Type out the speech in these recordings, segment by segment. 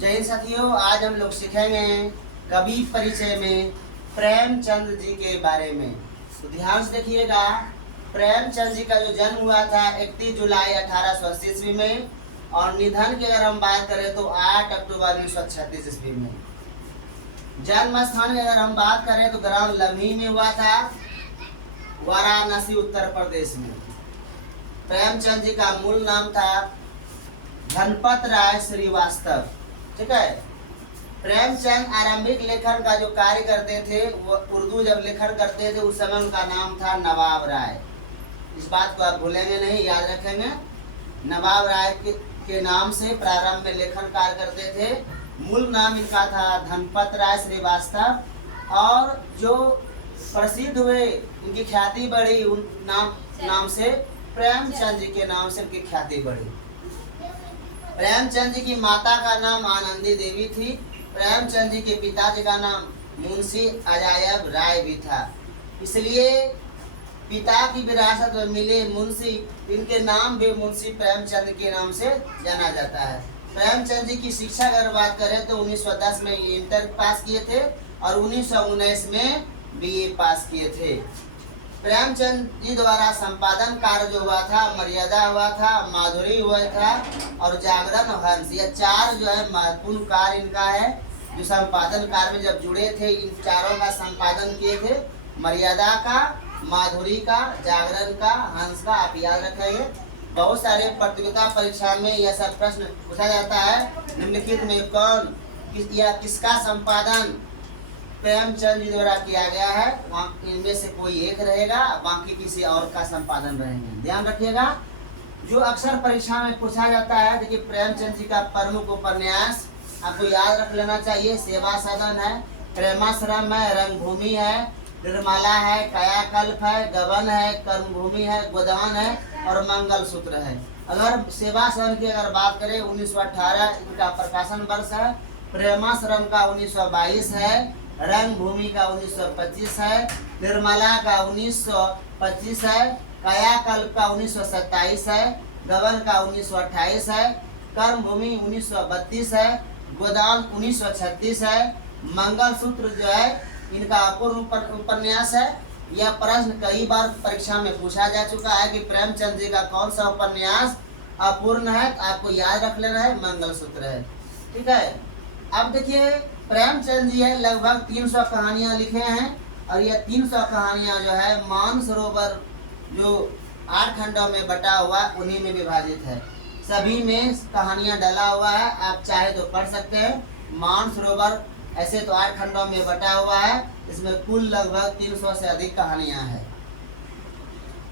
जय हिंद साथियों, आज हम लोग सीखेंगे कवि परिचय में प्रेमचंद जी के बारे में। तो ध्यान से देखिएगा। प्रेमचंद जी का जो जन्म हुआ था 31 जुलाई 1880 ईस्वी में, और निधन की अगर हम बात करें तो 8 अक्टूबर 1936 ईस्वी में। जन्म स्थान की अगर हम बात करें तो ग्राम लम्ही में हुआ था, वाराणसी उत्तर प्रदेश में। प्रेमचंद जी का मूल नाम था धनपत राय श्रीवास्तव। ठीक है। प्रेमचंद आरंभिक लेखन का जो कार्य करते थे, वो उर्दू जब लेखन करते थे उस समय उनका नाम था नवाब राय। इस बात को आप भूलेंगे नहीं, याद रखेंगे। नवाब राय के नाम से प्रारंभ में लेखन कार्य करते थे। मूल नाम इनका था धनपत राय श्रीवास्तव, और जो प्रसिद्ध हुए, इनकी ख्याति बढ़ी उन नाम से, प्रेमचंद जी के नाम से इनकी ख्याति बढ़ी। प्रेमचंद जी की माता का नाम आनंदी देवी थी। प्रेमचंद जी के पिताजी का नाम मुंशी अजायब राय भी था, इसलिए पिता की विरासत में मिले मुंशी, इनके नाम भी मुंशी प्रेमचंद के नाम से जाना जाता है। प्रेमचंद जी की शिक्षा अगर बात करें तो 1910 में इंटर पास किए थे और 1919 में बीए पास किए थे। प्रेमचंद जी द्वारा संपादन कार्य जो हुआ था, मर्यादा हुआ था, माधुरी हुआ था और जागरण हंस, ये चार जो है महत्वपूर्ण कार्य इनका है। जो संपादन कार्य में जब जुड़े थे, इन चारों का संपादन किए थे। मर्यादा का, माधुरी का, जागरण का, हंस का। आप याद रखेंगे। बहुत सारे प्रतियोगिता परीक्षा में यह सब प्रश्न पूछा जाता है। निम्नलिखित में कौन या किसका संपादन प्रेमचंद जी द्वारा किया गया है, इनमें से कोई एक रहेगा, बाकी किसी और का संपादन रहेंगे। ध्यान रखिएगा। जो अक्सर परीक्षा में पूछा जाता है, देखिए प्रेमचंद जी का प्रमुख उपन्यास आपको याद रख लेना चाहिए। सेवा सदन है, प्रेमाश्रम है, रंगभूमि है, निर्मला है, कायाकल्प है, गबन है, कर्मभूमि है, गोदान है और मंगलसूत्र है। अगर सेवा सदन की अगर बात करें 1918 इनका प्रकाशन वर्ष है। प्रेमाश्रम का 1922 है, रंगभूमि का 1925 है, निर्मला का 1925 है, कायाकल्प का 1927 है, गबन का 1928 है, कर्मभूमि 1932 है, गोदान 1936 है। मंगलसूत्र जो है इनका अपूर्ण उपन्यास है। यह प्रश्न कई बार परीक्षा में पूछा जा चुका है कि प्रेमचंद जी का कौन सा उपन्यास अपूर्ण है, तो आपको याद रख लेना है, मंगलसूत्र है। ठीक है। अब देखिए प्रेमचंद जी है लगभग 300 कहानियां लिखे हैं, और यह 300 कहानियां जो है मानसरोवर जो 8 खंडों में बटा हुआ उन्हीं में विभाजित है। सभी में कहानियां डला हुआ है, आप चाहे तो पढ़ सकते हैं। मानसरोवर ऐसे तो 8 खंडों में बटा हुआ है, इसमें कुल लगभग 300 से अधिक कहानियां हैं।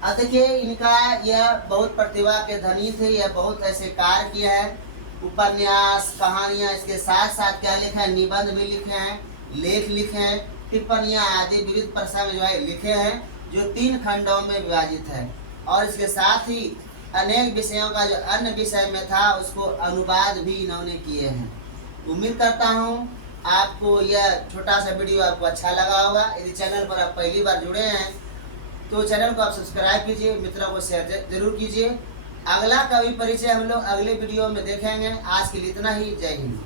अब देखिए इनका यह बहुत प्रतिभा के धनी थे, यह बहुत ऐसे कार्य किए हैं, उपन्यास, कहानियां, इसके साथ साथ क्या लिखे हैं, निबंध भी लिखे हैं, लेख लिखे हैं, टिप्पणियां आदि विविध प्रश्न में जो है लिखे हैं, जो 3 खंडों में विभाजित है। और इसके साथ ही अनेक विषयों का जो अन्य विषय में था उसको अनुवाद भी इन्होंने किए हैं। उम्मीद करता हूँ आपको यह छोटा सा वीडियो आपको अच्छा लगा होगा। यदि चैनल पर आप पहली बार जुड़े हैं तो चैनल को आप सब्सक्राइब कीजिए, मित्रों को शेयर जरूर कीजिए। अगला कवि परिचय हम लोग अगले वीडियो में देखेंगे। आज के लिए इतना ही। जय हिंद।